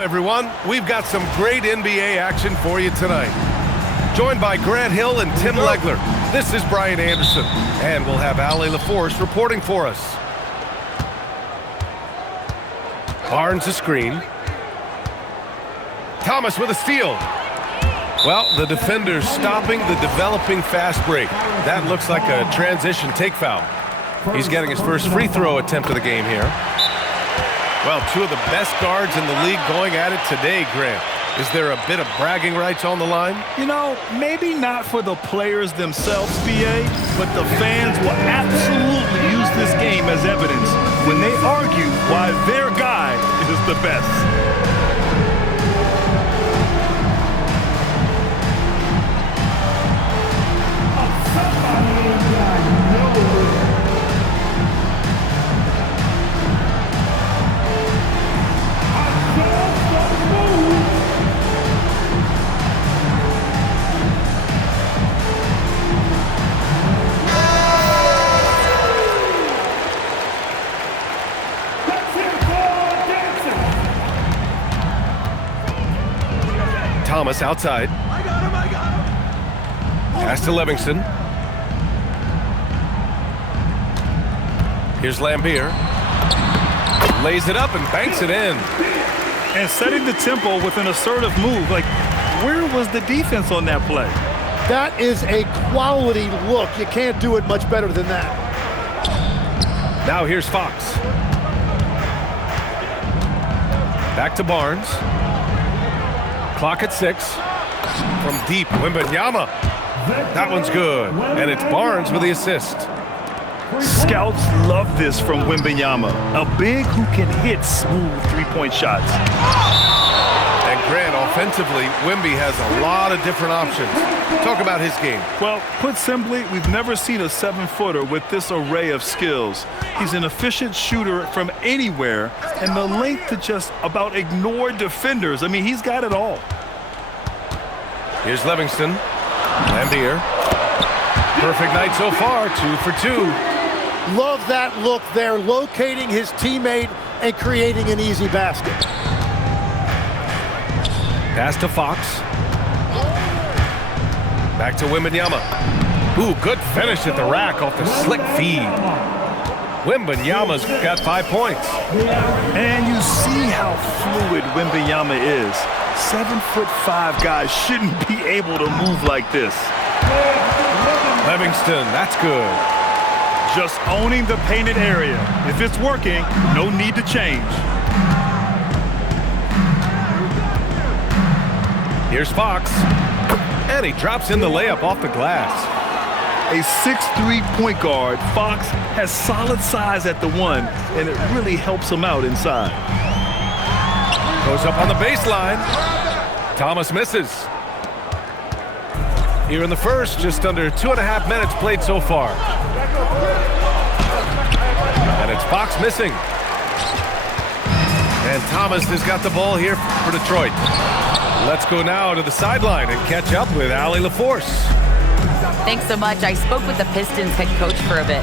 Everyone, we've got some great NBA action for you tonight. Joined by Grant Hill and Tim Legler, this is Brian Anderson, and we'll have Ali LaForce reporting for us. Barnes a screen. Thomas with a steal. Well, the defender's stopping the developing fast break. That looks like a transition take foul. He's getting his first free throw attempt of the game here. Well, two of the best guards in the league going at it today, Grant. Is there a bit of bragging rights on the line? You know, maybe not for the players themselves, BA, but the fans will absolutely use this game as evidence when they argue why their guy is the best. Thomas outside. I got him. Pass to Livingston. Here's Lambier. Lays it up and banks it in. And setting the tempo with an assertive move. Like, where was the defense on that play? That is a quality look. You can't do it much better than that. Now here's Fox. Back to Barnes. Clock at 6. From deep, Wembanyama. That one's good. And it's Barnes with the assist. Scouts love this from Wembanyama. A big who can hit smooth three-point shots. And Grant, offensively, Wemby has a lot of different options. Talk about his game. Well, put simply, we've never seen a 7-footer with this array of skills. He's an efficient shooter from anywhere, and the length to just about ignore defenders. I mean, he's got it all. Here's Livingston. Lambier. Perfect night so far, 2 for 2. Love that look there, locating his teammate and creating an easy basket. Pass to Fox. Back to Wembanyama. Ooh, good finish at the rack off the slick feed. Wembanyama's got 5 points. And you see how fluid Wembanyama is. 7'5" guys shouldn't be able to move like this. Livingston, that's good. Just owning the painted area. If it's working, no need to change. Here's Fox. And he drops in the layup off the glass. A 6'3" point guard, Fox has solid size at the 1, and it really helps him out inside. Goes up on the baseline. Thomas misses. Here in the first, just under 2.5 minutes played so far. And it's Fox missing. And Thomas has got the ball here for Detroit. Let's go now to the sideline and catch up with Ali LaForce. Thanks so much. I spoke with the Pistons head coach for a bit.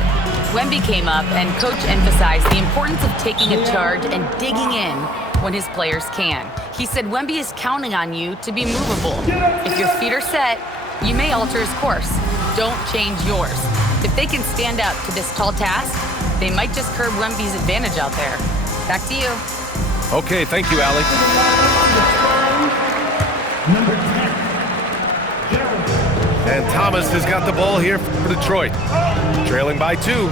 Wemby came up, and Coach emphasized the importance of taking a charge and digging in when his players can. He said Wemby is counting on you to be movable. If your feet are set, you may alter his course. Don't change yours. If they can stand up to this tall task, they might just curb Wemby's advantage out there. Back to you. Okay, thank you, Ali. And Thomas has got the ball here for Detroit. Trailing by 2.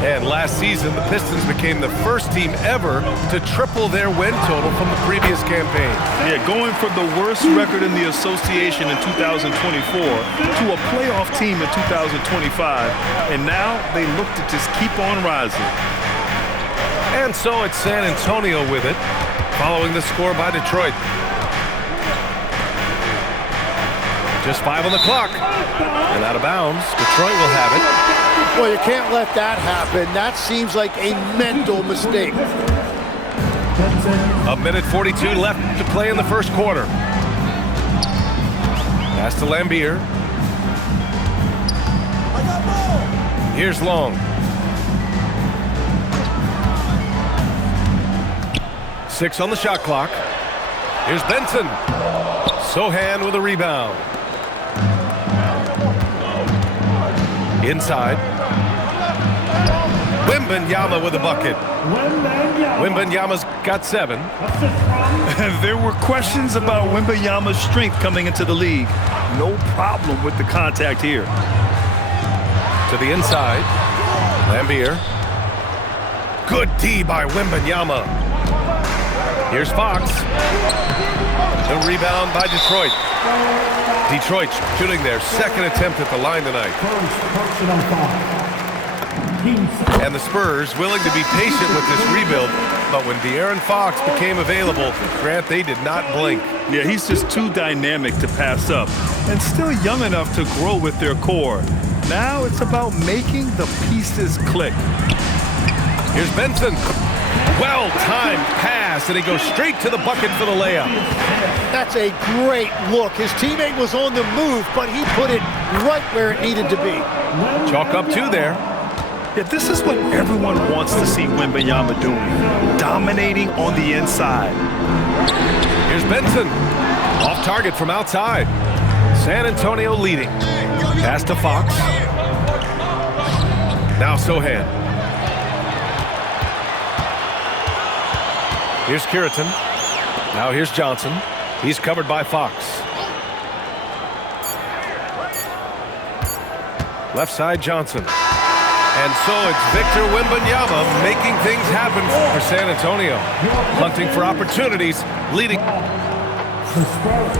And last season, the Pistons became the first team ever to triple their win total from the previous campaign. Yeah, going from the worst record in the association in 2024 to a playoff team in 2025. And now they look to just keep on rising. And so it's San Antonio with it, following the score by Detroit. Just 5 on the clock. And out of bounds, Detroit will have it. Well, you can't let that happen. That seems like a mental mistake. 1:42 left to play in the first quarter. Pass to Lambier. Here's Long. 6 on the shot clock. Here's Benson. Sohan with a rebound. Inside. Wembanyama with a bucket. Wembanyama's got 7. There were questions about Wembanyama's strength coming into the league. No problem with the contact here. To the inside. Lambier. Good D by Wembanyama. Here's Fox. The rebound by Detroit. Detroit shooting their second attempt at the line tonight. And the Spurs willing to be patient with this rebuild, but when De'Aaron Fox became available, Grant, they did not blink. Yeah, he's just too dynamic to pass up and still young enough to grow with their core. Now it's about making the pieces click. Here's Benson. Well-timed pass, and he goes straight to the bucket for the layup. That's a great look. His teammate was on the move, but he put it right where it needed to be. Chalk up 2 there. Yeah, this is what everyone wants to see Wembanyama doing, dominating on the inside. Here's Benson. Off target from outside. San Antonio leading. Pass to Fox. Now Sohan. Here's Kiritan. Now here's Johnson. He's covered by Fox. Left side Johnson. And so it's Victor Wembanyama making things happen for San Antonio. Hunting for opportunities, leading. Spurs,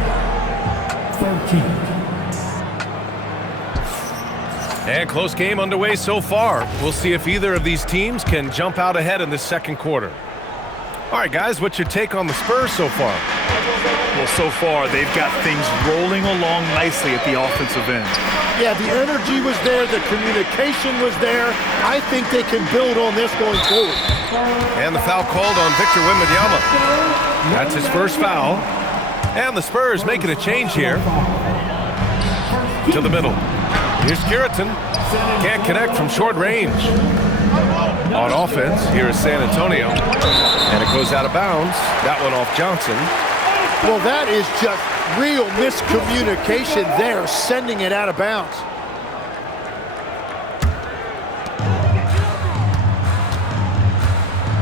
13. And close game underway so far. We'll see if either of these teams can jump out ahead in the second quarter. All right, guys, what's your take on the Spurs so far? Well, so far, they've got things rolling along nicely at the offensive end. Yeah, the energy was there. The communication was there. I think they can build on this going forward. And the foul called on Victor Wembanyama. That's his first foul. And the Spurs making a change here. To the middle. Here's Kiritan. Can't connect from short range. On offense, here is San Antonio. And it goes out of bounds. That one off Johnson. Well, that is just real miscommunication there, sending it out of bounds.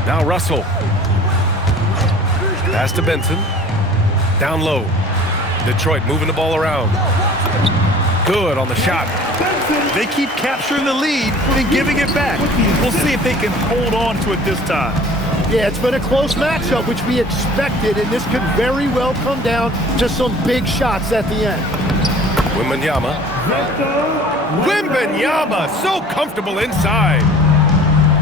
Now Russell. Pass to Benson. Down low. Detroit moving the ball around. Good on the shot. They keep capturing the lead and giving it back. We'll see if they can hold on to it this time. Yeah, it's been a close matchup, which we expected, and this could very well come down to some big shots at the end. Wembanyama. Wembanyama, so comfortable inside.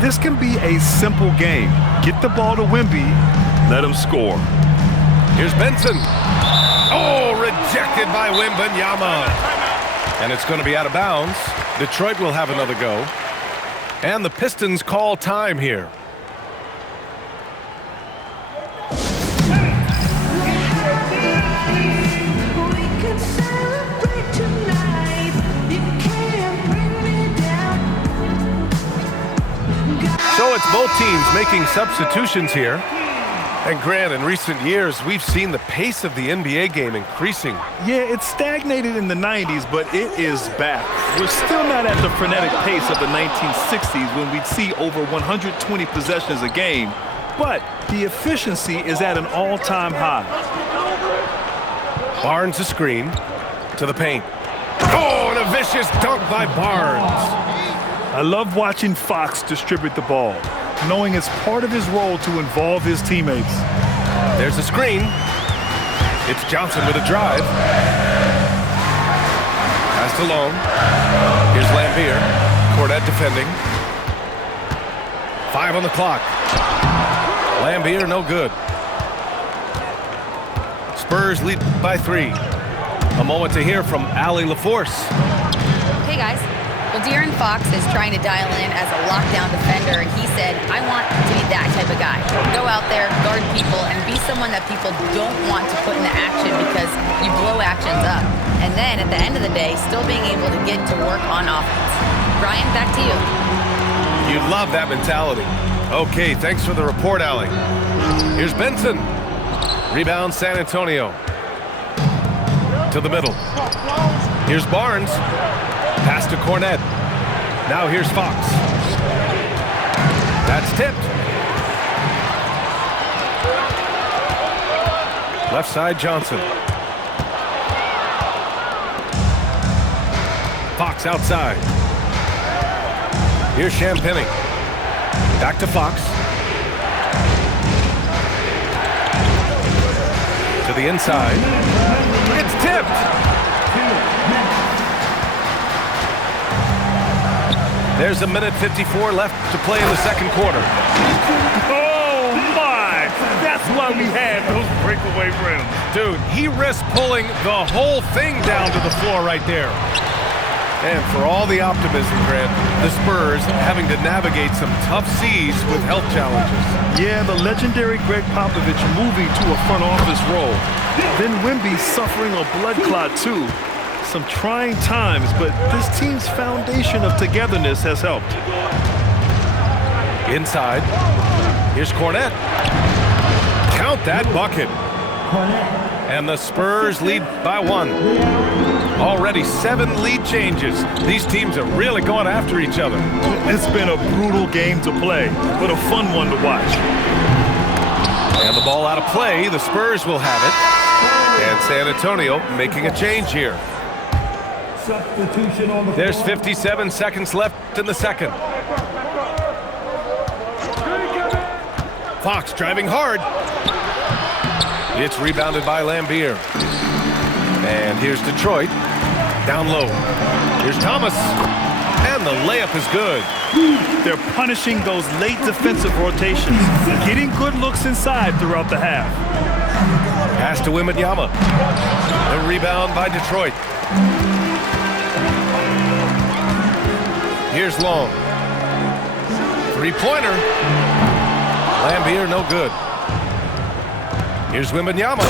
This can be a simple game. Get the ball to Wemby, let him score. Here's Benson. Oh, rejected by Wembanyama. And it's going to be out of bounds. Detroit will have another go. And the Pistons call time here. So it's both teams making substitutions here. And Grant, in recent years, we've seen the pace of the NBA game increasing. Yeah, it stagnated in the 90s, but it is back. We're still not at the frenetic pace of the 1960s when we'd see over 120 possessions a game, but the efficiency is at an all-time high. Barnes a screen to the paint. Oh, and a vicious dunk by Barnes. I love watching Fox distribute the ball, knowing it's part of his role to involve his teammates. There's a screen. It's Johnson with a drive. Pass to Long. Here's Lambier. Cornette defending. 5 on the clock. Lambier, no good. Spurs lead by 3. A moment to hear from Allie LaForce. Hey, guys. Well, De'Aaron Fox is trying to dial in as a lockdown defender, and he said, I want to be that type of guy. Go out there, guard people, and be someone that people don't want to put into action because you blow actions up. And then, at the end of the day, still being able to get to work on offense. Brian, back to you. You love that mentality. Okay, thanks for the report, Allie. Here's Benson. Rebound San Antonio. To the middle. Here's Barnes. Pass to Cornette. Now here's Fox. That's tipped. Left side Johnson. Fox outside. Here's Champagnie. Back to Fox. To the inside. It's tipped. There's a minute 54 left to play in the second quarter. Oh, my! That's why we had those breakaway rims. Dude, he risked pulling the whole thing down to the floor right there. And for all the optimism, Grant, the Spurs having to navigate some tough seas with health challenges. Yeah, the legendary Greg Popovich moving to a front office role. Then Wemby suffering a blood clot, too. Some trying times, but this team's foundation of togetherness has helped. Inside. Here's Cornette. Count that bucket. And the Spurs lead by 1. Already 7 lead changes. These teams are really going after each other. It's been a brutal game to play, but a fun one to watch. And the ball out of play. The Spurs will have it. And San Antonio making a change here. Substitution on the There's floor. 57 seconds left in the second. Fox driving hard. It's rebounded by Lambier. And here's Detroit. Down low. Here's Thomas. And the layup is good. They're punishing those late defensive rotations, getting good looks inside throughout the half. Pass to Wembanyama. The rebound by Detroit. Here's Long. Three-pointer. Lambier, no good. Here's Wembanyama.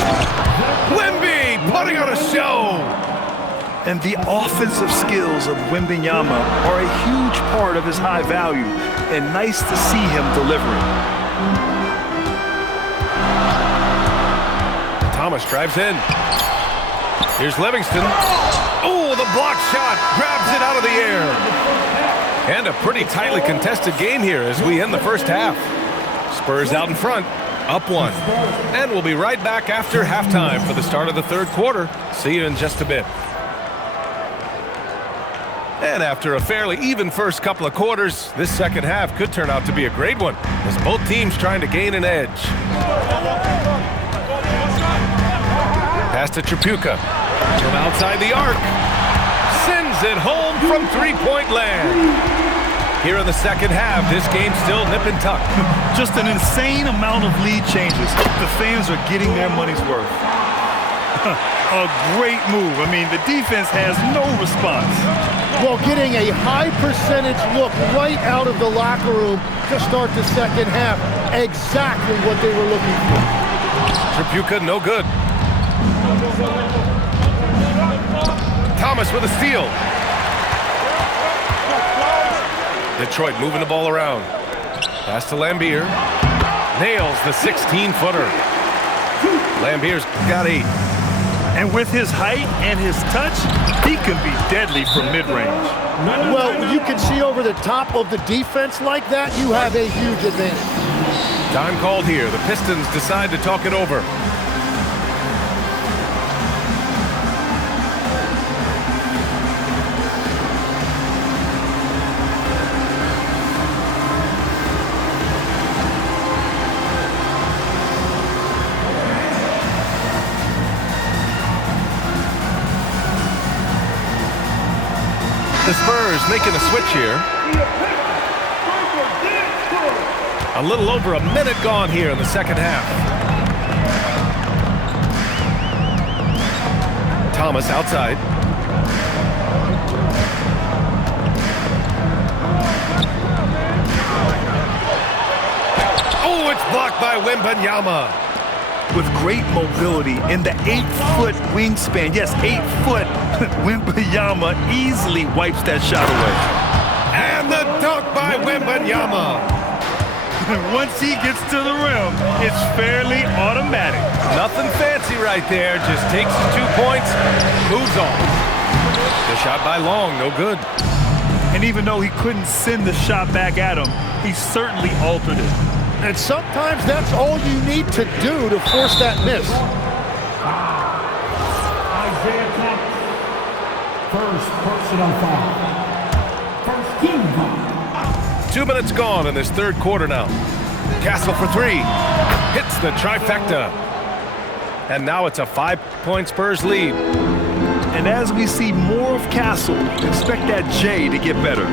Wemby putting on a show. And the offensive skills of Wembanyama are a huge part of his high value, and nice to see him delivering. Thomas drives in. Here's Livingston. Oh, the block shot grabs it out of the air. And a pretty tightly contested game here as we end the first half. Spurs out in front, up 1. And we'll be right back after halftime for the start of the third quarter. See you in just a bit. And after a fairly even first couple of quarters, this second half could turn out to be a great one as both teams trying to gain an edge. Pass to Tripucka from outside the arc. Sends it home from three-point land. Here in the second half, this game's still nip and tuck. Just an insane amount of lead changes. The fans are getting their money's worth. A great move. I mean, the defense has no response. Well, getting a high percentage look right out of the locker room to start the second half. Exactly what they were looking for. Tripucka, no good. Thomas with a steal. Detroit moving the ball around. Pass to Lambier. Nails the 16-footer. Lambier's got 8. And with his height and his touch, he can be deadly from mid-range. Well, you can see over the top of the defense like that, you have a huge advantage. Time called here. The Pistons decide to talk it over. The Spurs making a switch here. A little over a minute gone here in the second half. Thomas outside. Oh, it's blocked by Wembanyama. With great mobility in the 8-foot wingspan. Yes, 8 foot. Wembanyama easily wipes that shot away. And the dunk by Wembanyama. Once he gets to the rim, it's fairly automatic. Nothing fancy right there. Just takes his 2 points, moves on. The shot by Long, no good. And even though he couldn't send the shot back at him, he certainly altered it. And sometimes that's all you need to do to force that miss. Isaiah Thomas. First personal foul. First team foul. 2 minutes gone in this third quarter now. Castle for three. Hits the trifecta. And now it's a 5-point Spurs lead. And as we see more of Castle, expect that J to get better.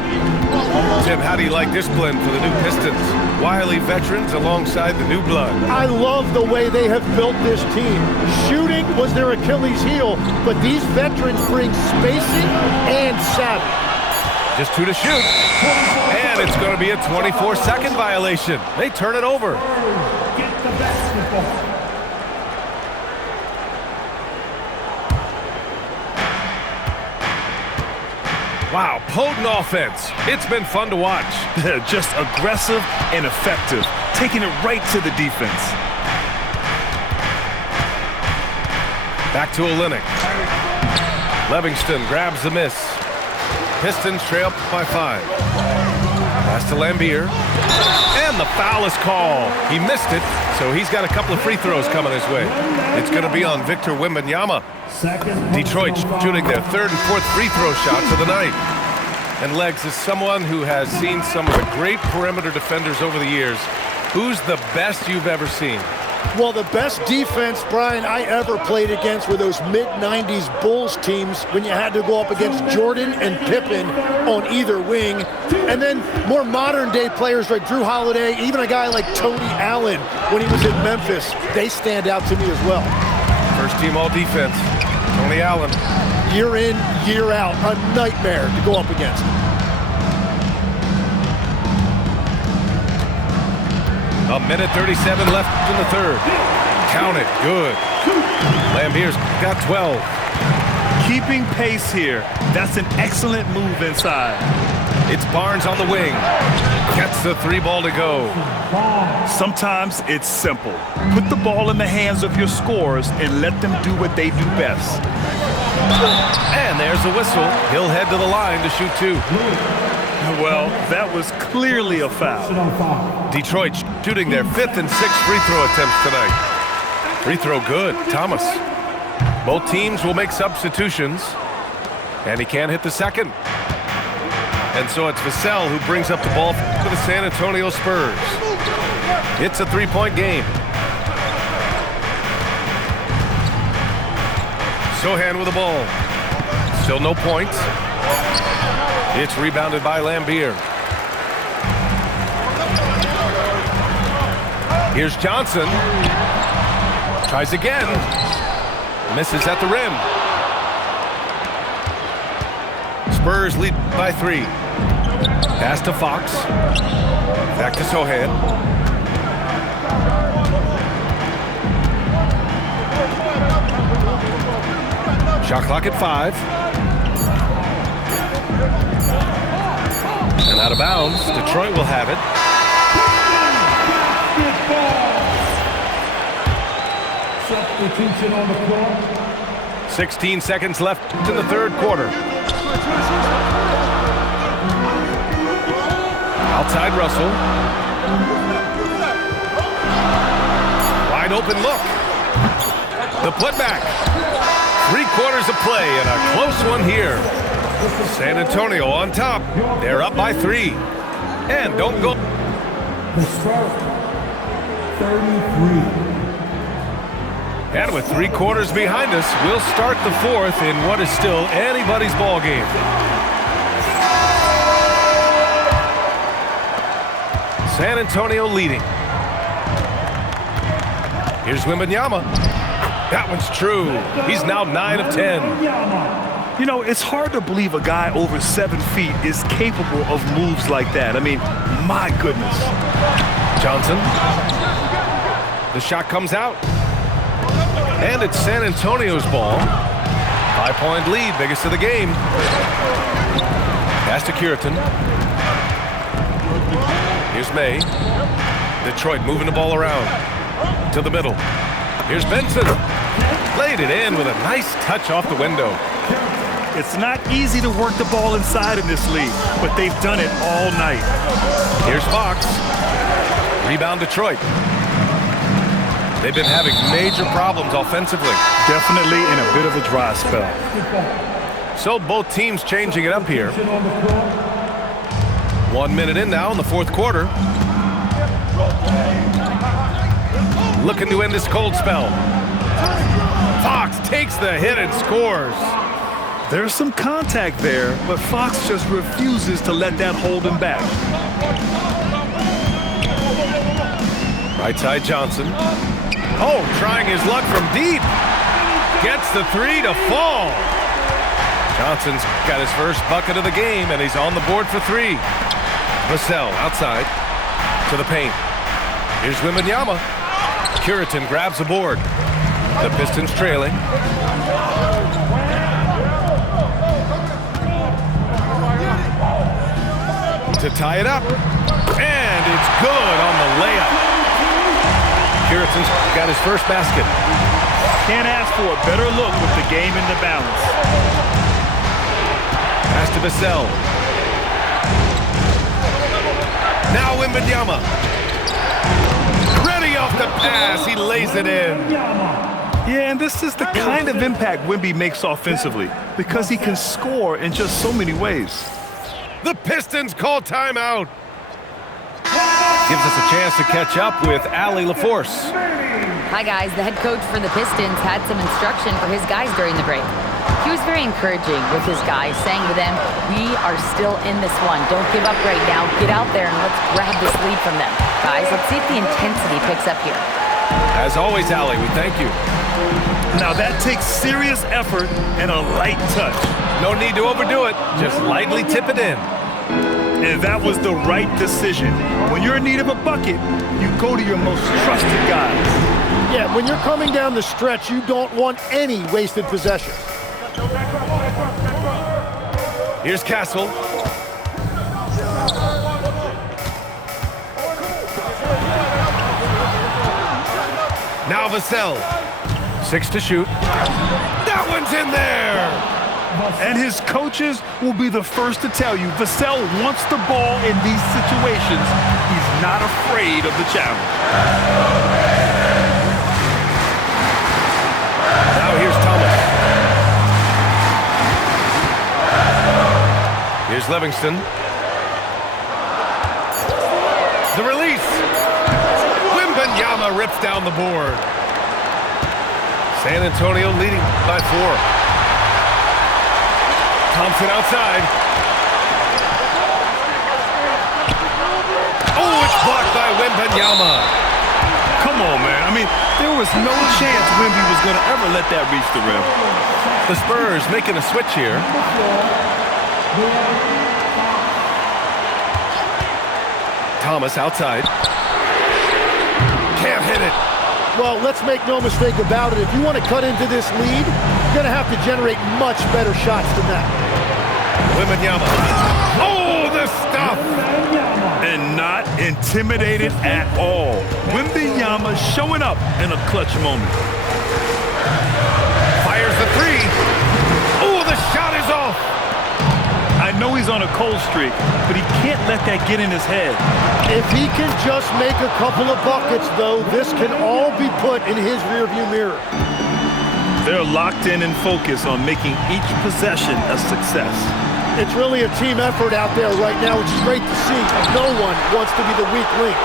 Tim, how do you like this blend for the new Pistons? Wily veterans alongside the new blood. I love the way they have built this team. Shooting was their Achilles heel, but these veterans bring spacing and savvy. Just 2 to shoot. And it's going to be a 24-second violation. They turn it over. Get the basketball. Wow, potent offense. It's been fun to watch. Just aggressive and effective, taking it right to the defense. Back to Olynyk. Livingston grabs the miss. Pistons trail by 5. Pass to Lambier. And the foul is called. He missed it, so he's got a couple of free throws coming his way. It's going to be on Victor Wembanyama. Detroit shooting their third and fourth free throw shots of the night. And Legs, is someone who has seen some of the great perimeter defenders over the years. Who's the best you've ever seen? Well, the best defense, Brian, I ever played against were those mid-90s Bulls teams when you had to go up against Jordan and Pippen on either wing. And then more modern-day players like Drew Holiday, even a guy like Tony Allen when he was in Memphis, they stand out to me as well. First team all defense. Tony Allen. Year in, year out, a nightmare to go up against. A minute 37 left in the third. Count it. Good. Lambier's got 12. Keeping pace here. That's an excellent move inside. It's Barnes on the wing. Gets the 3 ball to go. Sometimes it's simple. Put the ball in the hands of your scorers and let them do what they do best. And there's the whistle. He'll head to the line to shoot 2. Well, that was clearly a foul. Detroit shooting their 5th and 6th free throw attempts tonight. Free throw good. Thomas. Both teams will make substitutions. And he can't hit the second. And so it's Vassell who brings up the ball for the San Antonio Spurs. It's a 3-point game. Sohan with the ball. Still no points. It's rebounded by Lambier. Here's Johnson. Tries again. Misses at the rim. Spurs lead by 3. Pass to Fox. Back to Sohan. Shot clock at 5. And out of bounds. Detroit will have it. 16 seconds left in the third quarter. Outside Russell. Wide open look. The putback. 3 quarters of play and a close one here. San Antonio on top. They're up by 3. And don't go. The Spurs, 33. And with 3 quarters behind us, we'll start the 4th in what is still anybody's ball game. San Antonio leading. Here's Wembanyama. That one's true. He's now 9 of 10. You know, it's hard to believe a guy over 7 feet is capable of moves like that. I mean, my goodness. Johnson. The shot comes out. And it's San Antonio's ball. 5-point lead, biggest of the game. Pass to Curitan. Here's May. Detroit moving the ball around to the middle. Here's Benson. Laid it in with a nice touch off the window. It's not easy to work the ball inside in this league, but they've done it all night. Here's Fox. Rebound Detroit. They've been having major problems offensively. Definitely in a bit of a dry spell. So both teams changing it up here. 1 minute in now in the fourth quarter. Looking to end this cold spell. Fox takes the hit and scores. There's some contact there, but Fox just refuses to let that hold him back. Right side Johnson. Oh, trying his luck from deep. Gets the three to fall. Johnson's got his first bucket of the game, and he's on the board for three. Vassell outside to the paint. Here's Wembanyama. Curitin grabs the board. The Pistons trailing. To tie it up. And it's good on the layup. Curitin's got his first basket. Can't ask for a better look with the game in the balance. Pass to Vassell. Now Wembanyama. Ready off the pass. He lays it in. Yeah, and this is the kind of impact Wemby makes offensively because he can score in just so many ways. The Pistons call timeout. Gives us a chance to catch up with Allie LaForce. Hi, guys. The head coach for the Pistons had some instruction for his guys during the break. He was very encouraging with his guys, saying to them, we are still in this one. Don't give up right now. Get out there and let's grab this lead from them. Guys, let's see if the intensity picks up here. As always, Allie, we thank you. Now that takes serious effort and a light touch. No need to overdo it. Just lightly tip it in. And that was the right decision. When you're in need of a bucket, you go to your most trusted guys. Yeah, when you're coming down the stretch, you don't want any wasted possession. Here's Castle. Now Vassell. 6 to shoot. That one's in there! And his coaches will be the first to tell you, Vassell wants the ball in these situations. He's not afraid of the challenge. Now here's Thomas. Here's Livingston. The release. Wembanyama rips down the board. San Antonio leading by 4. Thompson outside. Oh, it's blocked by Wembanyama. Come on, man. I mean, there was no chance Wemby was going to ever let that reach the rim. The Spurs making a switch here. Thomas outside. Can't hit it. Well, let's make no mistake about it. If you want to cut into this lead, you're going to have to generate much better shots than that. Wembanyama. Oh, the stuff! And not intimidated at all. Wembanyama showing up in a clutch moment. Fires the three. Oh, the shot is off. I know he's on a cold streak, but he can't let that get in his head. If he can just make a couple of buckets, though, this can all be put in his rearview mirror. They're locked in and focused on making each possession a success. It's really a team effort out there right now, which is great to see. No one wants to be the weak link.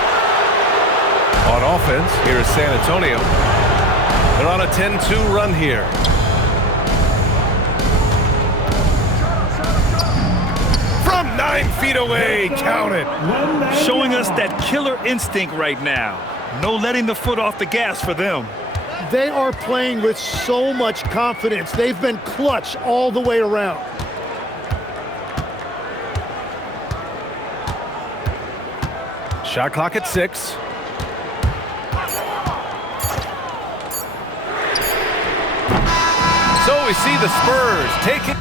On offense, here is San Antonio. They're on a 10-2 run here. From 9 feet away, count it. Showing us that killer instinct right now. No letting the foot off the gas for them. They are playing with so much confidence. They've been clutch all the way around. Shot clock at 6. So we see the Spurs take it.